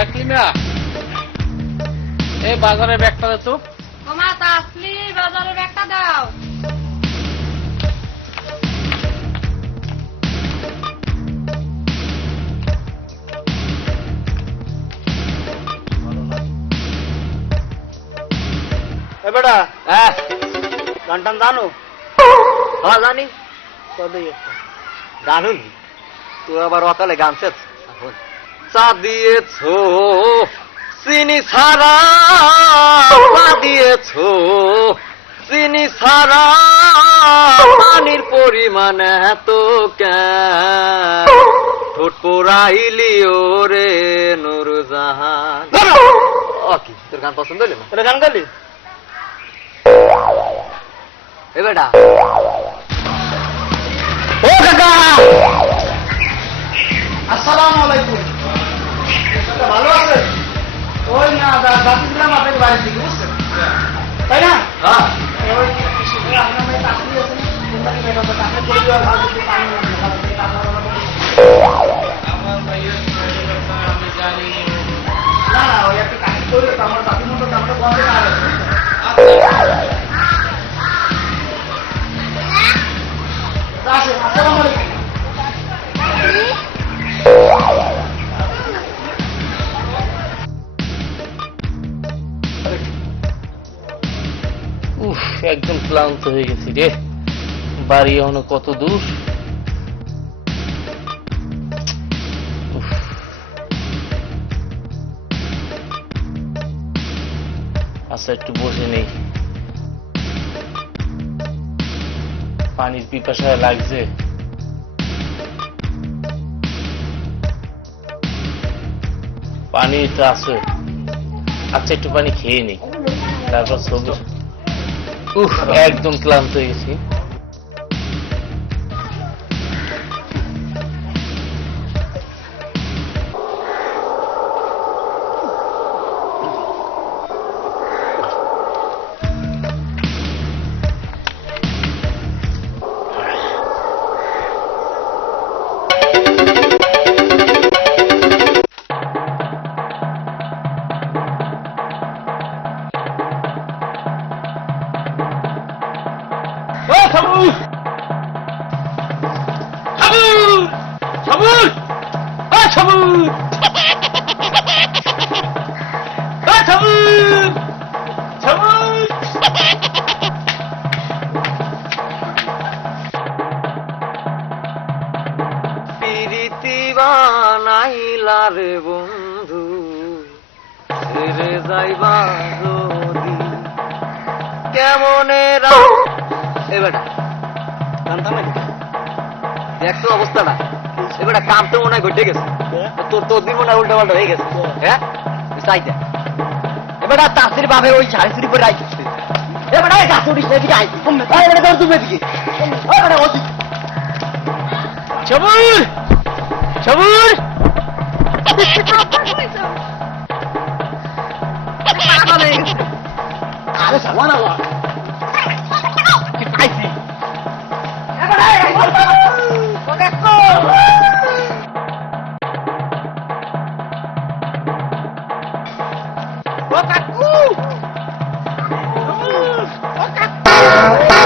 একলিমা এই বাজারের ব্যাগটা দে তো। ওমা তাসলি বাজারের ব্যাগটা দাও। এ বেটা গান টান জানো? হ্যাঁ জানি। কদই একটা জানুন তুই আবার অকালে গান শেষ চা দিয়েছ চিনি ছাড়া, চা দিয়েছ চিনি ছাড়া, পানির পরিমাণ এত কেন, ঠোঁট পোড়াইলি ওরে নুরজাহান। কি তোর গান পছন্দ হইল না? তোরা গান গালি? এ বেটা ও কাকা আসসালামু আলাইকুম। ভালো আছেন? ওই না যাচ্ছিলাম আপনাকে বাড়ির দিকে, বুঝছেন তাই না? হ্যাঁ ওই আপনার মেয়ে চাকরি আছে না? কোনটাকে মেয়েটা তো চাকরি করে দেওয়া ভালো, যদি পানি না আমার ভাইয়ের আমি জানি। না ওই একটা চাকরি করলে তো আমার বাকি মতো আমরা বন্ধ না হবে। আসেন, আসসালামু আলাইকুম। উফ একদম ক্লান্ত হয়ে গেছি রে। বাড়ি এখনো কত দূর। উফ। আচ্ছা একটু বসে নেই, পানির পিপাসায় লাগছে। পানি তো আছে, আচ্ছা একটু পানি খেয়ে নি তারপর ছবি। উফ একদম ক্লান্ত হয়ে গেছি। প্রীতি বানাইলা রে বন্ধু ছেড়ে যাইবা যদি কেমনে এ বেটা গান থামাই দিই। দেখছো অবস্থাটা? এ বেটা কাম তো মনে হয় ঘটে গেছে। তোর তোর দিন মনে হয় উল্টা পাল্টা হয়ে গেছে। হ্যাঁ চাই দে এবারে তাসির বাবে ওই শাড়ি চুরি করে রাখছিস। এবারে গাছুরি সেদিকে আই এবারে তোর তুমি এদিকে এবারে ওদি সবুর সবুর আরে সামান আল্লাহ কি পাইছি এবারে ও দেখো ও কাকু ও কাকু